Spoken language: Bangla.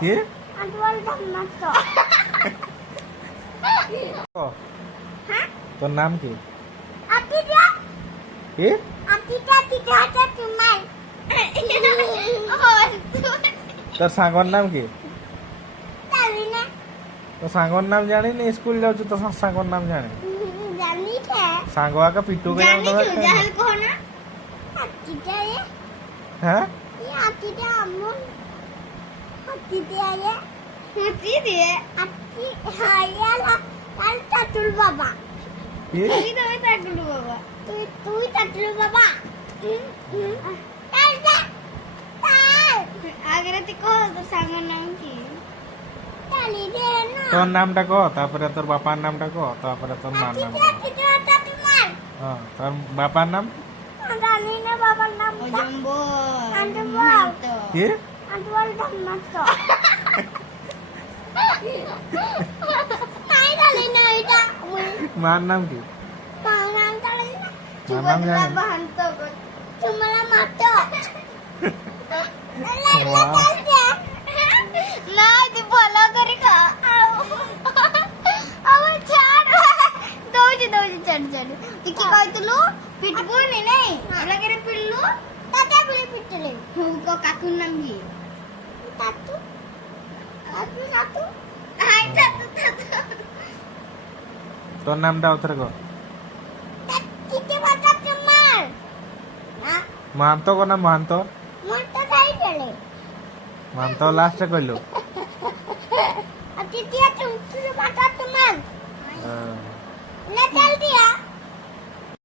কি তোর নাম কি? কি তোর সাঙ্গর নাম কি? তো সাঙ্গর নাম জানিনি? স্কুল যাচ্ছু তো সাঙ্গর নাম জানি? সাঙ্গ আগে পিট্টু কে হ্যাঁ বাবা কি তুই টাটুল বাবা আগে তুই কহ তোর সাঙ্গর নাম কি? তোর নামটা কো, তারপরে তোর বাবার নামটা কো, তারপরে তোর মার নাম। হ্যাঁ, তোর বাবার নাম জানি না বাবার নাম কি? মার নাম কি? মার নাম জানি? तुम्हाला मारतो नाही ती बोला करी का अहो छान दौजी चढ ती की काय तुलू पिटबुनी नाही मला करे पिल्लू तात्या बिले पिटले हो को काकून नाम घे तातू हाय तातू তোর নামটা উত্তর কো। किती वाजता तुम्हाल মাহান্ত কো না মাহান্ত? मोठा काय केले মাহান্ত লাস্টে কইলো। अतिथिया तुमची वाटत तुम्हाला হ্যাঁ। ना चल दिया